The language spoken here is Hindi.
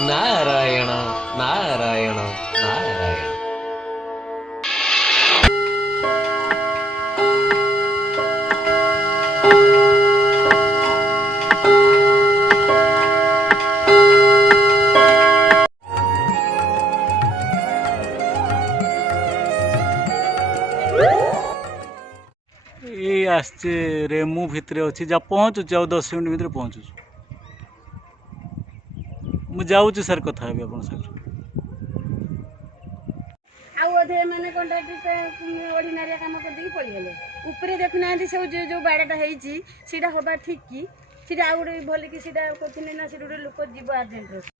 नारायण नारायण नारायण। ये आसचे रेमु भितर अच्छी जा पहुँचुच आ 10 मिनट भितर पहुँचुच मु जाऊँ सर कथा हेबी आपन सर आधे मैंने कंट्राक्टर ऑर्डिनरी काम कर पड़गले ऊपर देखुना सब जो बाड़ाटा होगा ठीक कि सीटा आउ गोटे भल कि करते ना लोक जीव अर्जेंट